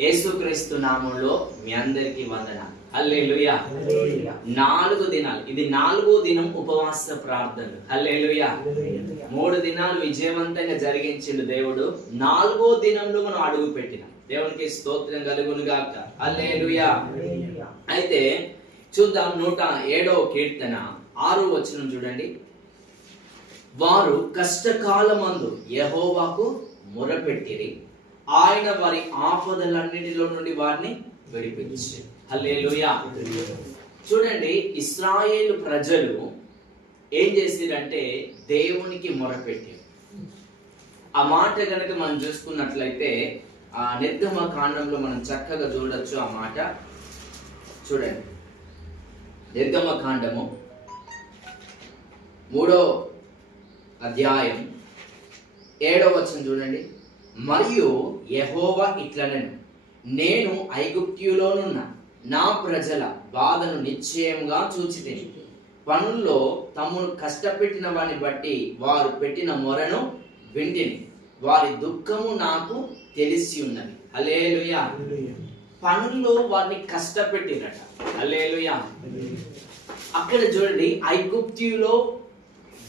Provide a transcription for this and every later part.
యేసుక్రీస్తు నామంలో మీ అందరికీ వందన. హల్లెలూయా. నాలుగు దినాలు. ఇది నాలుగో దినం ఉపవాస ప్రార్థనలు హల్లెలూయా. మూడు దినాలు విజయవంతంగా జరిగించిండు దేవుడు. నాలుగో దినంలో మనం అడుగు పెట్టినాం. దేవునికి స్తోత్రం కలుగును గాక. హల్లెలూయా. అయితే చూద్దాం నూట ఏడవ కీర్తన. ఆరో వచనం చూడండి. వారు కష్టకాలమందు యెహోవాకు మొరపెట్టిరి. ఆయన వారి ఆపదలన్నిటిలో నుండి వారిని విడిపించి. హల్లెలూయా. చూడండి ఇస్రాయేల్ ప్రజలు ఏం చేసిరంటే దేవునికి మొరపెట్టి ఆ మాట కనుక మనం చూసుకున్నట్లయితే ఆ నిర్గమ కాండంలో మనం చక్కగా చూడొచ్చు ఆ మాట. చూడండి. నిర్గమ కాండము మూడో అధ్యాయం ఏడో వచనం చూడండి. మరియు యెహోవా ఇట్లనను. నేను ఐగుప్తియులోనున్న నా ప్రజల బాధను నిశ్చయంగా చూచితే పనుల్లో తమను కష్టపెట్టిన వారిని బట్టి వారు పెట్టిన మొరను వింటిని వారి దుఃఖము నాకు తెలిసి ఉన్నది. హల్లెలూయా. పనుల్లో వారిని కష్టపెట్టినట. అలేలుయ అక్కడ చూడండి ఐగుప్తిలో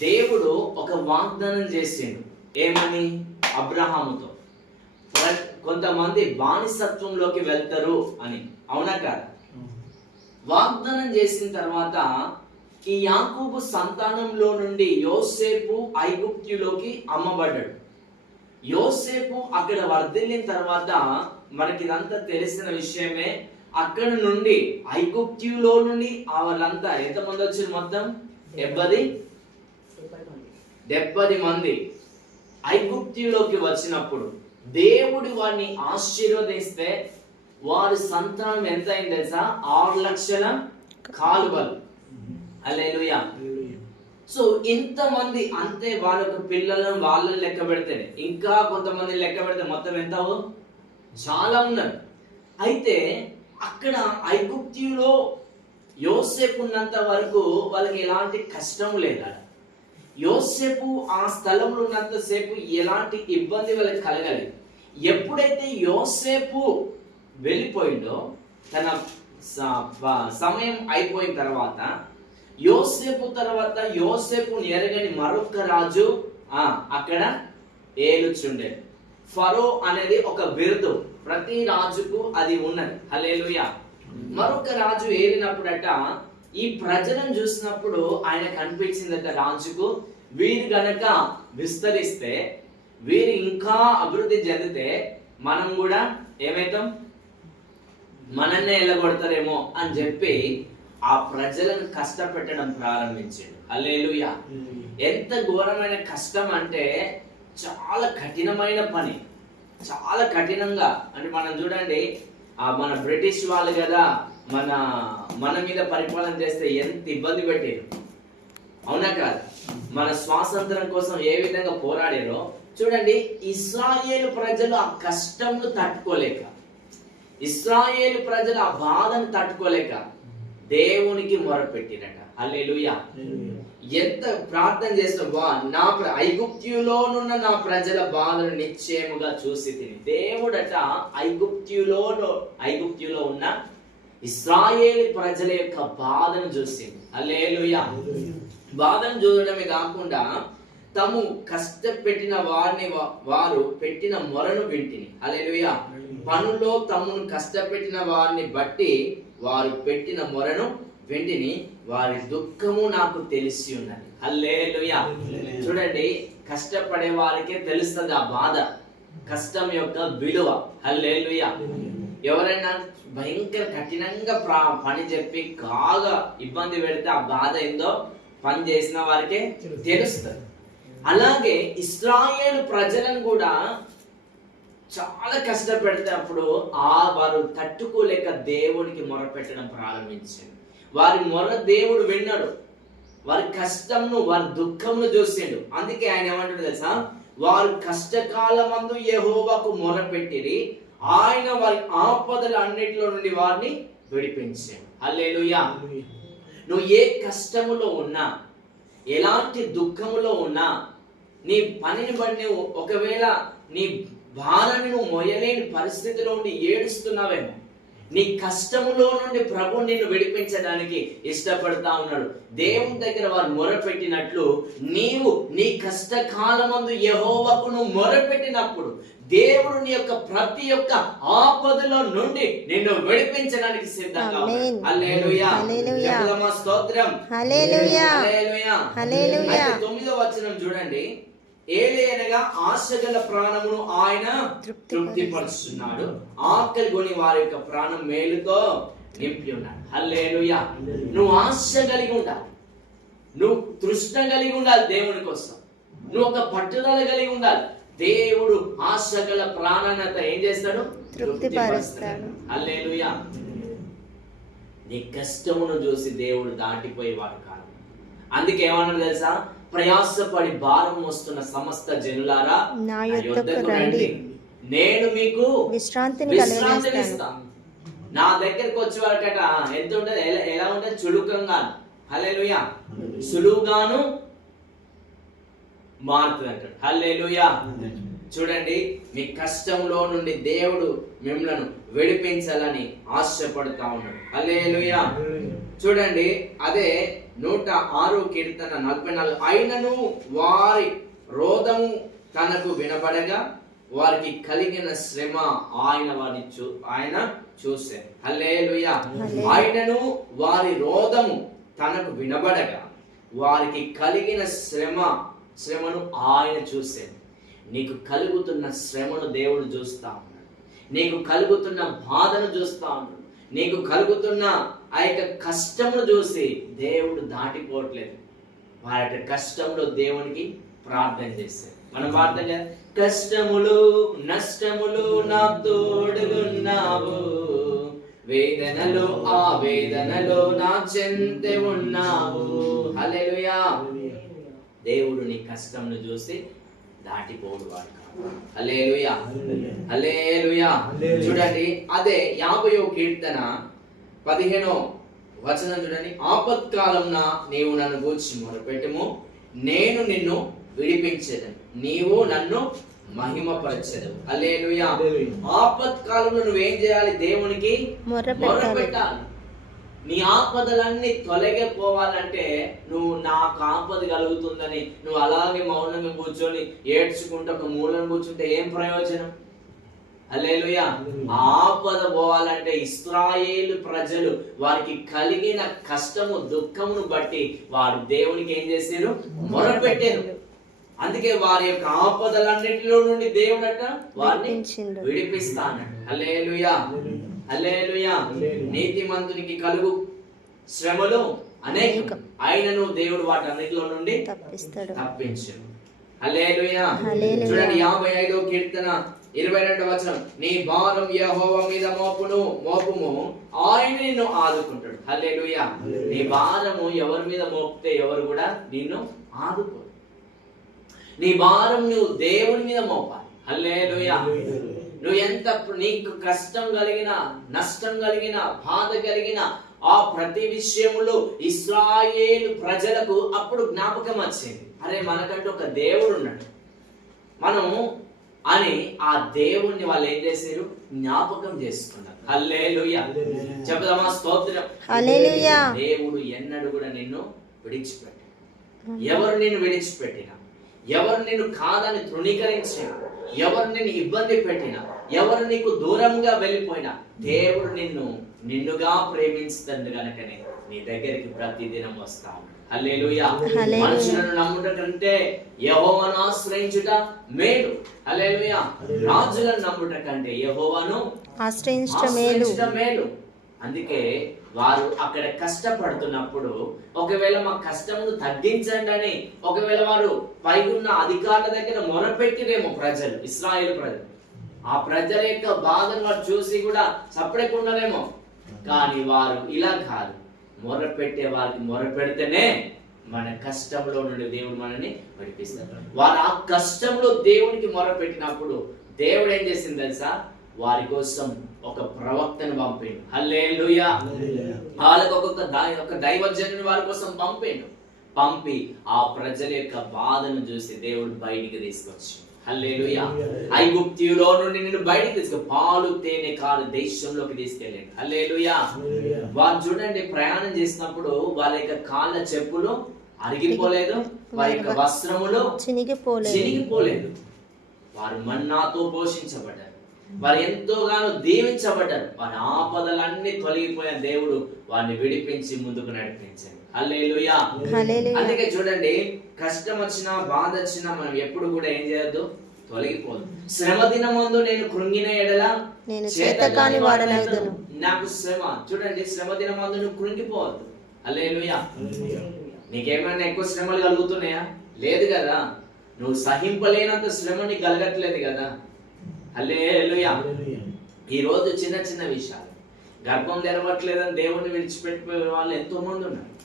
దేవుడు ఒక వాగ్దానం చేసిండు. ఏమని? అబ్రహాముతో. కొంతమంది బానిసత్వంలోకి వెళ్తారు అని. అవునా కాదు? వాగ్దానం చేసిన తర్వాత ఈ యాకూబు సంతానంలో నుండి యోసేపు ఐగుప్త్యులోకి అమ్మబడ్డాడు. యోసేపు అక్కడ వర్ధిల్లిన తర్వాత మనకి ఇదంతా తెలిసిన విషయమే అక్కడ నుండి ఐగుప్త్యులో నుండి ఆ వాళ్ళంతా ఎంతమంది వచ్చారు మొత్తం? డెబ్బది? డెబ్బది మంది ఐగుప్తిలోకి వచ్చినప్పుడు దేవుడు వారిని ఆశీర్వదిస్తే వారి సంతానం ఎంత అయింది తెలుసా? ఆరు లక్షల కాలువలు. అల్లెలుయ సో ఇంతమంది అంతే వాళ్ళ యొక్క పిల్లలను వాళ్ళని లెక్క పెడితే ఇంకా కొంతమంది లెక్క పెడితే మొత్తం ఎంత చాలా ఉన్నారు అయితే అక్కడ ఐగుప్తిలో యోసేపు ఉన్నంత వరకు వాళ్ళకి ఎలాంటి కష్టం లేదా? యోసేపు ఆ స్థలంలో ఉన్నంతసేపు ఎలాంటి ఇబ్బంది వాళ్ళకి కలగలేదు. ఎప్పుడైతే యోసేపు వెళ్ళిపోయిందో తన స- సమయం అయిపోయిన తర్వాత యోసేపు తర్వాత యోసేపు ఎరగని మరొక రాజు ఆ అక్కడ ఏలుచుండే. ఫరో అనేది ఒక బిరుదు. ప్రతి రాజుకు అది ఉన్నది. హలేలుయా మరొక రాజు ఏలినప్పుడట ఈ ప్రజలను చూసినప్పుడు ఆయన కనిపించిందట రాజుకు వీరు గనక విస్తరిస్తే వీరు ఇంకా అభివృద్ధి చెందితే మనం కూడా ఏమైతాం మనన్నే ఎల్లగొడతారేమో అని చెప్పి ఆ ప్రజలను కష్టపెట్టడం ప్రారంభించాడు. హల్లెలూయా. ఎంత ఘోరమైన కష్టం అంటే చాలా కఠినమైన పని. చాలా కఠినంగా. అంటే మనం చూడండి ఆ మన బ్రిటిష్ వాళ్ళు కదా మన మన మీద పరిపాలన చేస్తే ఎంత ఇబ్బంది పెట్టారు. అవునా కాదు? మన స్వాతంత్రం కోసం ఏ విధంగా పోరాడారో చూడండి ఇస్రాయేల్ ప్రజలు ఆ కష్టంను తట్టుకోలేక ఇస్రాయేల్ ప్రజలు ఆ బాధను తట్టుకోలేక దేవునికి మొరపెట్టిరట హల్లెలూయా. ఎంత ప్రార్థన చేస్తాం వా నా ఐగుప్త్యులోనున్న నా ప్రజల బాధను నిశ్చయముగా చూసి తిని. దేవుడట ఐగుప్త్యులో ఐగుప్త్యులో ఉన్న ఇస్రాయేల్ ప్రజల యొక్క బాధను చూసింది హల్లెలూయా. బాధను చూడడమే కాకుండా తాము కష్టపెట్టిన వారిని వారు పెట్టిన మొరను వింటిని. హల్లెలూయా. పనుల్లో తమను కష్టపెట్టిన వారిని బట్టి వారు పెట్టిన మొరను వెంటిని. వారి దుఃఖము నాకు తెలిసి ఉన్నది. హల్లెలూయా. చూడండి కష్టపడే వారికే తెలుస్తుంది ఆ బాధ. కష్టం యొక్క విలువ. హల్లెలూయా. ఎవరైనా భయంకర కఠినంగా ప్రా- పని చెప్పి కాగా ఇబ్బంది పెడితే ఆ బాధ ఏందో పని చేసిన వారికే తెలుస్తుంది. అలాగే ఇస్రాయేల్ ప్రజలను కూడా చాలా కష్టపెడితే అప్పుడు ఆ వారు తట్టుకోలేక దేవునికి మొరపెట్టడం ప్రారంభించారు. వారి మొర దేవుడు విన్నాడు. వారి కష్టంను వారి దుఃఖంను చూసిండు అందుకే ఆయన ఏమంటాడు తెలుసా? వారు కష్టకాలమందు యెహోవాకు మొరపెట్టిరి ఆయన వారి ఆపదల అన్నిటిలో నుండి వారిని విడిపించాడు హల్లెలూయా. నువ్వు ఏ కష్టములో ఉన్నా ఎలాంటి దుఃఖంలో ఉన్నా నీ పనిని బట్టి ఒకవేళ నీ భారాన్ని నువ్వు మొయ్యలేని పరిస్థితిలో ఉండి ఏడుస్తున్నావేమో. నీ కష్టములో నుండి ప్రభు నిన్ను విడిపించడానికి ఇష్టపడతా ఉన్నాడు. దేవుని దగ్గర వారు మొరపెట్టినట్లు నీవు నీ కష్టకాలమందు యెహోవాకు నువ్వు మొరపెట్టినప్పుడు దేవుడు నీ యొక్క ప్రతి ఒక్క ఆపదలో నుండి నిన్ను విడిపించడానికి సిద్ధంగా స్తోత్రం. తొమ్మిదో వచనం చూడండి. ఏలి అనగా ఆశగల ప్రాణమును ఆయన తృప్తిపరుస్తున్నాడు. ఆకలి కొని వారి యొక్క ప్రాణం మేలుతో నింపి ఉన్నాడు. హల్లేలుయా. నువ్వు ఆశ కలిగి ఉండాలి. నువ్వు తృష్ణ కలిగి ఉండాలి దేవుని కోసం. నువ్వు ఒక పట్టుదల కలిగి ఉండాలి. దేవుడు ఆశ గల ప్రాణాన్ని ఏం చేస్తాడు? తృప్తిపరుస్తాడు. హల్లేలుయా. నీ కష్టమును చూసి దేవుడు దాటిపోయేవాడు కాదు. అందుకే ఏమన్నాడు తెలుసా? ప్రయాసపడి భారం వస్తున్న సమస్త జనులారా నా యొద్దకు రండి. నేను మీకు విశ్రాంతిని ఇస్తాను. నా దగ్గరికి వచ్చే వరకట ఎంత ఉంటది? ఎలా ఎలా ఉంటది? చుడుకంగా హల్లెలూయా. సులువుగాను మారుతుంది అంటాడు హల్లెలూయా. చూడండి మీ కష్టంలో నుండి దేవుడు మిమ్మల్ని విడిపించాలని ఆశపడుతా ఉన్నాడు. హల్లెలూయా. చూడండి అదే నూట ఆరు కీర్తన నలభై నాలుగు అయినను వారి రోదము తనకు వినబడగా వారికి కలిగిన శ్రమ ఆయన వారి చూ ఆయన చూసే హల్లెలూయా. హల్లెలూయా. ఆయనను వారి రోదము తనకు వినబడగా వారికి కలిగిన శ్రమ శ్రమను ఆయన చూసే నీకు కలుగుతున్న శ్రమను దేవుడు చూస్తా ఉన్నాడు. నీకు కలుగుతున్న బాధను చూస్తా ఉన్నాడు. నీకు కలుగుతున్న ఆ యొక్క కష్టమును చూసి దేవుడు దాటిపోవట్లేదు. వారి యొక్క కష్టంలో దేవునికి ప్రార్థన చేశారు. మనం ప్రార్థన చేయాలి. కష్టములు నష్టములు నా తోడుగున్నావు. వేదనలో ఆ వేదనలో నా చెంతే ఉన్నావు. హల్లెలూయా. దేవుడు నీ కష్టంను చూసి దాటిపోడు వాడు కాదు. హల్లెలూయా. హల్లెలూయా. చూడండి అదే యాభయో కీర్తన పదిహేనో. వచనం చూడండి. ఆపత్కాలంన నీవు నన్ను గూర్చి మొరపెట్టుము. నేను నిన్ను విడిపించేదను. నీవు నన్ను మహిమపరచదు హల్లెలూయా. ఆపత్కాలంలో నువ్వేం చేయాలి? దేవునికి మొరపెట్టాలి. నీ ఆపదలన్నీ తొలగిపోవాలంటే నువ్వు నాకు ఆపద కలుగుతుందని నువ్వు అలాగే మౌనంగా కూర్చొని ఏడ్చుకుంటూ ఒక మూలను కూర్చుంటే ఏం ప్రయోజనం? హల్లెలూయా. ఆ ఆపద పోవాలంటే ఇస్రాయేలు ప్రజలు వారికి కలిగిన కష్టము దుఃఖమును బట్టి వారు దేవునికి ఏం చేశారు? మొరపెట్టారు. అందుకే వారి యొక్క ఆపదలన్నిటిలో నుండి దేవుడట వారిని విడిపించిండు. విడిపిస్తానట హల్లెలూయా. హల్లెలూయా. నీతిమంతునికి కలుగు శ్రమలు అనేకం. ఆయనను దేవుడు వాటన్నిటిలో నుండి తప్పిస్తాడు. తప్పించు హల్లెలూయా. హల్లెలూయా. చూడండి యాభై ఐదో కీర్తన. ఇరవై రెండు వచనం నీ భారం యెహోవా మీద మోపును మోపుము. ఆయన నిన్ను ఆదుకుంటాడు. హల్లెలూయా. నీ భారము ఎవరి మీద మోపితే ఎవరు కూడా నిన్ను ఆదుకోరు. నీ భారం నువ్వు దేవుని మీద మోపాలి. హల్లెలూయా. నువ్వు ఎంత నీకు కష్టం కలిగిన నష్టం కలిగిన బాధ కలిగిన ఆ ప్రతి విషయములో ఇస్రాయేలు ప్రజలకు అప్పుడు జ్ఞాపకం వచ్చింది. అరే మనకంటూ ఒక దేవుడు ఉన్నాడు. మనము అని ఆ దేవుణ్ణి వాళ్ళు ఏం చేశారు? జ్ఞాపకం చేసుకున్నారు. హల్లెలూయా. చెప్దామా స్తోత్రం. హల్లెలూయా. దేవుడు ఎన్నడూ కూడా నిన్ను విడిచిపెట్టాడు ఎవరు నిన్ను విడిచిపెట్టినా ఎవరు నిన్ను కాదని తృణీకరించినా ఎవరు నిన్ను ఇబ్బంది పెట్టినా ఎవరు నీకు దూరంగా వెళ్ళిపోయినా దేవుడు నిన్ను నిన్నుగా ప్రేమించుతుంది గనకనే నీ దగ్గరికి ప్రతిదినం వస్తాను. మనుషులను నమ్ముట కంటే యెహోవాను ఆశ్రయించుట మేలు. హల్లెలూయా. రాజులను నమ్ముట కంటే యెహోవాను ఆశ్రయించడం మేలు. అందుకే వారు అక్కడ కష్టపడుతున్నప్పుడు ఒకవేళ మా కష్టమును తగ్గించండి అని ఒకవేళ వారు పైగున్న అధికారుల దగ్గర మొరపెట్టిరేమో ప్రజలు ఇస్రాయేల్ ప్రజలు. ఆ ప్రజల యొక్క బాధను వారు చూసి కూడా చప్పడకుండానేమో కానీ వారు ఇలా కాదు. మొరపెట్టే వారికి మొరపెడితేనే మన కష్టంలో నుండి దేవుడు మనల్ని విడిపిస్తాడు వారు ఆ కష్టంలో దేవునికి మొరపెట్టినప్పుడు దేవుడు ఏం చేసింది తెలుసా? వారి కోసం ఒక ప్రవక్తను పంపిండు. హల్లెలూయా. వాళ్ళకు ఒక్కొక్క ఒక దైవజనుని వారి కోసం పంపిండు. పంపి ఆ ప్రజల యొక్క బాధను చూసి దేవుడు బయటికి తీసుకొచ్చి హల్లెలూయా. ఐగుప్తిలో నుండి నిన్ను బయటికి తీసుకు పాలు తేనె కాలు దేశంలోకి తీసుకెళ్ళాడు హల్లెలూయా. వారు చూడండి ప్రయాణం చేసినప్పుడు వాళ్ళ యొక్క కాళ్ళ చెప్పులు అరిగిపోలేదు వారి యొక్క వస్త్రములు చినిగిపోలేదు. చినిగిపోలేదు. వారు మన్నాతో పోషించబడ్డారు. వారు ఎంతోగానో దీవించబడ్డారు. వారి ఆపదలన్నీ తొలగిపోయిన దేవుడు వారిని విడిపించి ముందుకు నడిపించాడు. హల్లెలూయా. హల్లెలూయా. అందుకే చూడండి కష్టం వచ్చినా బాధ వచ్చినా మనం ఎప్పుడు కూడా ఏం చేయొద్దు? తొలగిపోదు. శ్రమ దినమందు నేను కృంగిన ఎడల నేను చేతకాని చేతకాని వాడనైతును. వాడనైతును. నాకు శ్రమ. చూడండి శ్రమ దినమందు నువ్వు కృంగిపోవద్దు. హల్లెలూయా. నీకేమైనా ఎక్కువ శ్రమలు కలుగుతున్నాయా? లేదు కదా. నువ్వు సహింపలేనంత శ్రమ నీకు కలగట్లేదు కదా. ఈ రోజు చిన్న చిన్న విషయాలు. గర్భం తెరవట్లేదని దేవుడిని విడిచిపెట్టిపోయే వాళ్ళు ఎంతో మంది ఉన్నారు.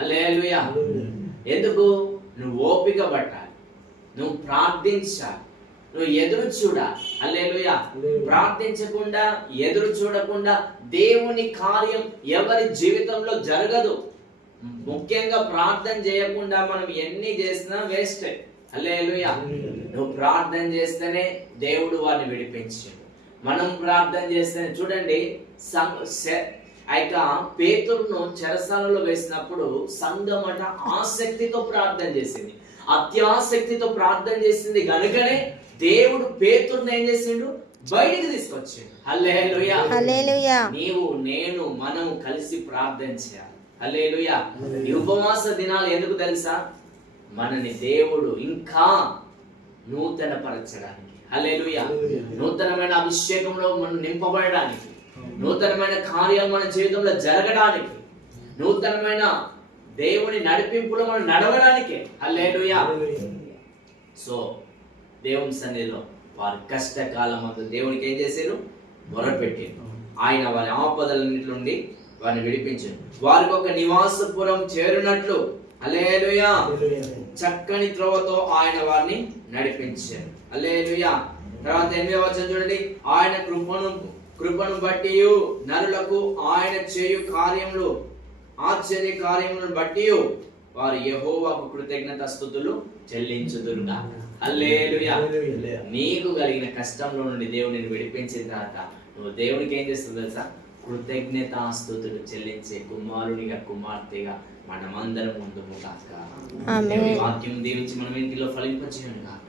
హల్లెలూయా. ఎందుకు? నువ్వు ఓపిక పట్టాలి. నువ్వు ప్రార్థించాలి. నువ్వు ఎదురు చూడాలి. హల్లెలూయా. ప్రార్థించకుండా ఎదురు చూడకుండా దేవుని కార్యం ఎవరి జీవితంలో జరగదు. ముఖ్యంగా ప్రార్థన చేయకుండా మనం ఎన్ని చేసినా వేస్ట్. హల్లెలూయా. నువ్వు ప్రార్థన చేస్తేనే దేవుడు వారిని విడిపించాడు. మనం ప్రార్థన చేస్తేనే చూడండి యొక్క పేతురును చెరసాలలో వేసినప్పుడు సంఘం అట ఆసక్తితో ప్రార్థన చేసింది. అత్యాసక్తితో ప్రార్థన చేసింది కనుకనే దేవుడు పేతురుని ఏం చేసిండు? బయటికి తీసుకొచ్చిండు. హల్లెలూయా. హల్లెలూయా. నీవు నేను మనం కలిసి ప్రార్థన చేయాలి. హల్లెలూయా. ఈ ఉపవాస దినాలు ఎందుకు తెలుసా? మనని దేవుడు ఇంకా నూతన పరచడానికి హల్లెలూయా. నూతనమైన అభిషేకంలో మనం నింపబడడానికి. నూతనమైన కార్యాలు మన జీవితంలో జరగడానికి. నూతనమైన దేవుని నడిపింపులో మనం నడవడానికే. హల్లెలూయా. సో దేవుని సన్నిధిలో వారి కష్టకాలం అందు దేవునికి ఏం చేశారు? మొరపెట్టారు. ఆయన వారి ఆపదలన్నిటి నుండి వారిని విడిపించారు. వారికి ఒక నివాసపురం చేరునట్లు అలేలుయా చక్కని త్రోవతో ఆయన వారిని నడిపించారు. అలేలుయా తర్వాత ఎనిమిదవ చూడండి. ఆయన కృపను కృపను బట్టి నరులకు ఆయన చేయు కార్యములు ఆశ్చర్య కార్యములను బట్టి వారు యెహోవాకు కృతజ్ఞత స్థుతులు చెల్లించుదురుగా. హల్లెలూయా. నీకు కలిగిన కష్టంలో నుండి దేవుడిని విడిపించిన తర్వాత నువ్వు దేవునికి ఏం చేస్తుంది తెలుసా? కృతజ్ఞతాస్తుతులు చెల్లించే కుమారునిగా కుమార్తెగా మనమందరం ముందుము కాక వాక్యం దీవించి మనం ఇంటిలో ఫలింపచేయను కాక.